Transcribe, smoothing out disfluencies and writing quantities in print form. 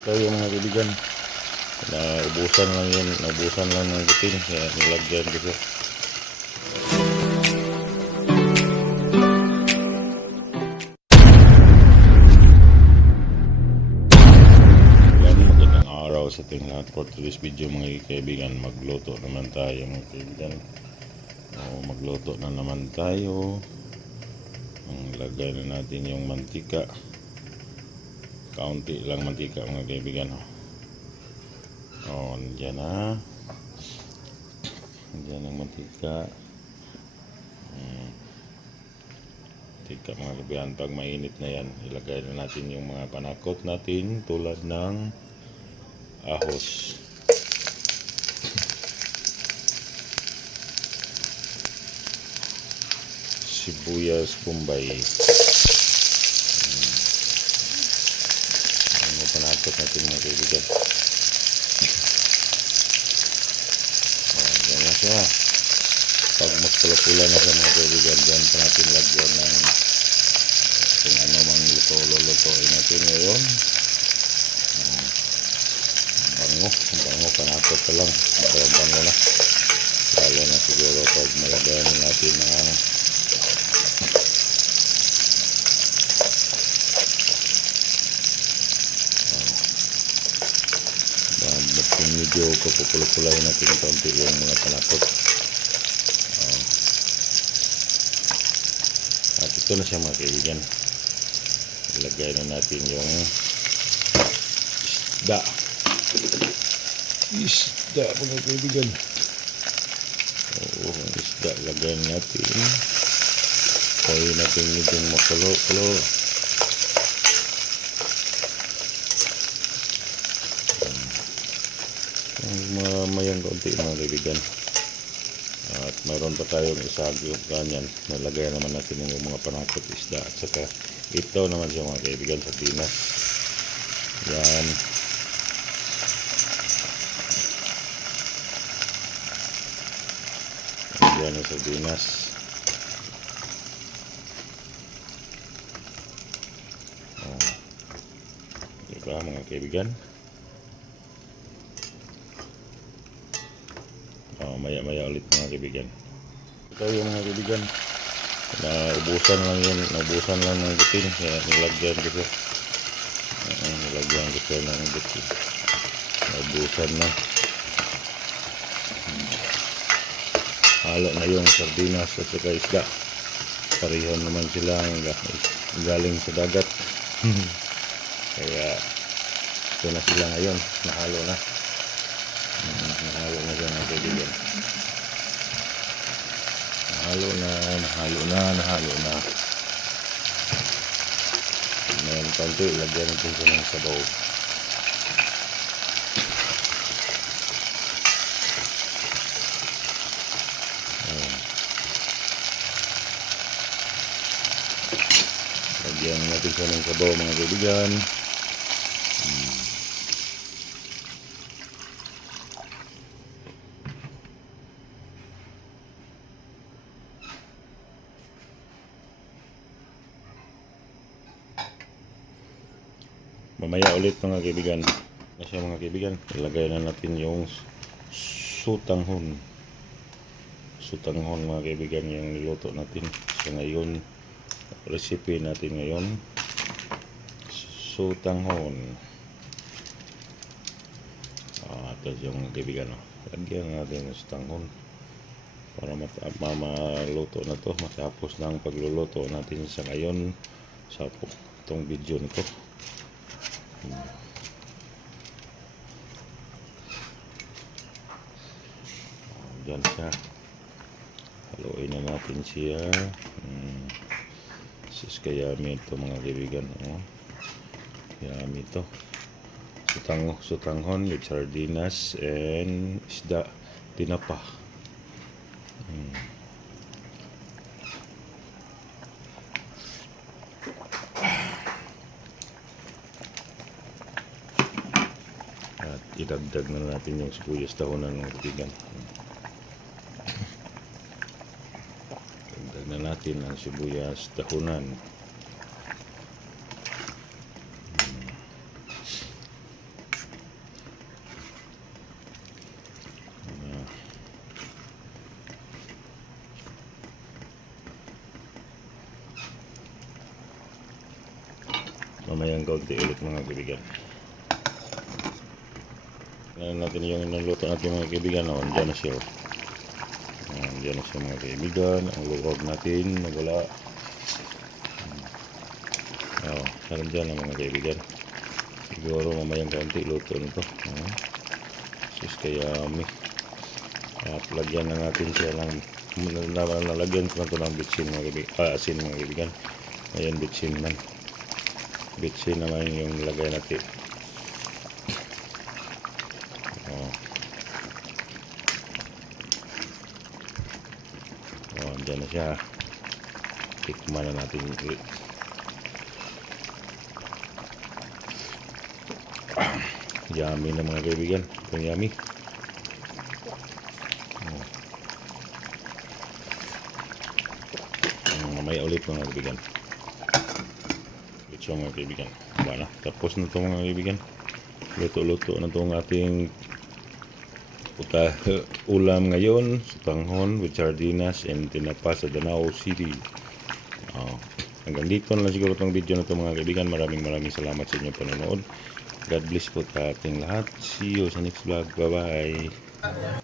Ito yung mga kaibigan, naubusan lang ng butin, kaya nilagyan ko siya. Magandang araw sa ating lahat. For today's video mga kaibigan, magluto naman tayo mga kaibigan. Magluto na naman tayo. Ang lagay na natin yung mantika. Kaunti lang mantika mga kaibigan. Nandiyan na. Nandiyan ang mantika. Mantika mga kaibigan. Pag mainit na yan, ilagay na natin yung mga panakot natin tulad ng ahos. Sibuyas Bombay. Panakot natin mga kaibigan. Yan na siya. Pag magpula-pula na siya mga kaibigan, dyan pa natin lagyan ng kung ano mang lulutuin natin ngayon. Bango, panakot pa lang. Bango na. Lalo na siguro pag malagyan natin ng medyo pupula-pulahin natin konti yung mga panakot. At ito na siya mga kaibigan. Ilagay na natin yung isda mga kaibigan. Ang isda lagay natin. Kaya natin medyo makulo-kulo. Mayang kaunti mga kaibigan. At mayroon pa tayong isagyo ganyan. Nalagay naman natin yung mga panakot isda. At saka ito naman siya mga kaibigan sa sardinas. Yan. Yan ang sardinas. Diba mga kaibigan? Maya ulit mga kaibigan. Ito yung mga kaibigan, naubusan lang ng butin, kaya nilagyan ko siya. Ng butin. Naubusan na. Halo na yung sardinas at saka isda. Pareho naman sila galing sa dagat. Kaya ito na sila ngayon, nahalo na. Nahalo na siya mga kaibigan. Nahalo na. Ngayon konti, lagyan natin siya ng sabaw. Lagyan natin siya ng sabaw mga kaibigan. Mamaya ulit mga kaibigan. Kasi mga kaibigan, ilagay na natin yung sutanghon. Sutanghon mga kaibigan yung niluto natin. So ngayon, recipe natin ngayon, sutanghon. Ito yung mga kaibigan. Lagyan natin yung sutanghon. Para maluto na to. Matapos ng pagluluto natin sa ngayon sa itong video nito. Diyan siya. Haluin na natin siya. Kayami ito mga kaibigan. Yummy ito. Sutanghon with sardinas and isda tinapa. At idagdag na natin yung sibuyas dahonan ng kaibigan. Idagdag na natin ang sibuyas dahonan. mamayang kaunti ulit mga kaibigan. Tingnan natin yung niluto natin mga kaibigan. O, andyan na siya. Andyan na siya mga kaibigan. Ang luwag natin nawala. Sarap dyan na mga kaibigan. Siguro mamayang kaunti luto nito. Sus kaya yummy. Lagyan na natin siya ng nalagyan ko na ito ng bitsin mga kaibigan. Asin mga kaibigan. Ayan bitsin man. Bitsin naman yung lagay natin. Andyan na siya. Tikman na natin ulit. Yummy na mga kaibigan. Itong yummy. Mamaya ulit mga kaibigan. Ito mga kaibigan. Wala. Tapos na ito mga kaibigan. Luto-luto na itong ating ulam ngayon. Sutanghon with sardinas and tinapa sa Danao City. Hanggang dito na lang siguro itong video na ito mga kaibigan. Maraming salamat sa inyong panonood. God bless po sa ating lahat. See you sa next vlog. Bye bye.